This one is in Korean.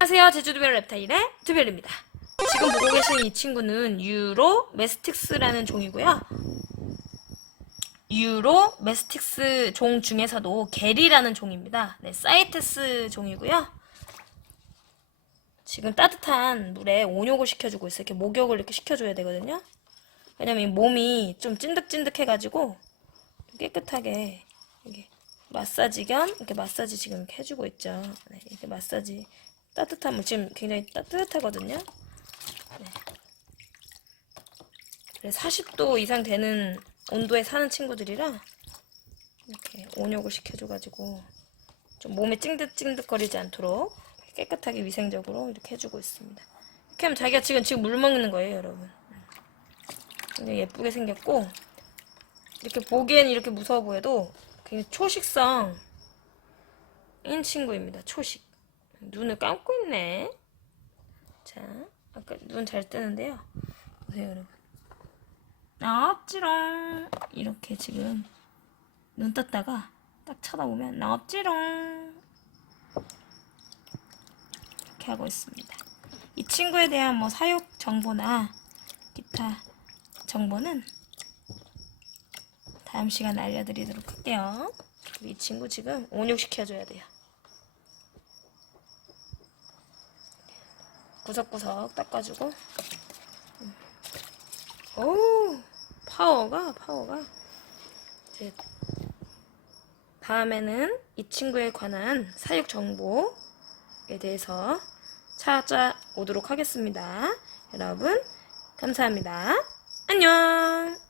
안녕하세요. 제주도별 랩타일의 두별입니다. 지금 보고 계신 이 친구는 유로 메스틱스라는 종이고요. 유로 메스틱스 종 중에서도 게리라는 종입니다. 네, 사이테스 종이고요. 지금 따뜻한 물에 온욕을 시켜주고 있어요. 이렇게 목욕을 이렇게 시켜줘야 되거든요. 왜냐면 이 몸이 좀 찐득찐득해가지고 깨끗하게 이게 마사지 겸 이렇게 마사지 지금 이렇게 해주고 있죠. 네, 이렇게 마사지 따뜻한 물 지금 굉장히 따뜻하거든요. 네. 그래, 40도 이상 되는 온도에 사는 친구들이라 이렇게 온욕을 시켜줘가지고 좀 몸에 찡득찡득거리지 않도록 깨끗하게 위생적으로 이렇게 해주고 있습니다. 이렇게 하면 자기가 지금 지금 물 먹는 거예요, 여러분. 굉장히 예쁘게 생겼고 이렇게 보기엔 이렇게 무서워 보여도 굉장히 초식성 인 친구입니다. 초식. 눈을 감고 있네. 자, 아까 눈 잘 뜨는데요. 보세요, 여러분. 나왔지롱. 이렇게 지금 눈 떴다가 딱 쳐다보면 나왔지롱. 이렇게 하고 있습니다. 이 친구에 대한 뭐 사육 정보나 기타 정보는 다음 시간에 알려드리도록 할게요. 이 친구 지금 온육시켜줘야 돼요. 구석구석 닦아주고. 음. 오, 파워가, 파워가. 이제 다음에는 이 친구에 관한 사육 정보에 대해서 찾아오도록 하겠습니다. 여러분, 감사합니다. 안녕!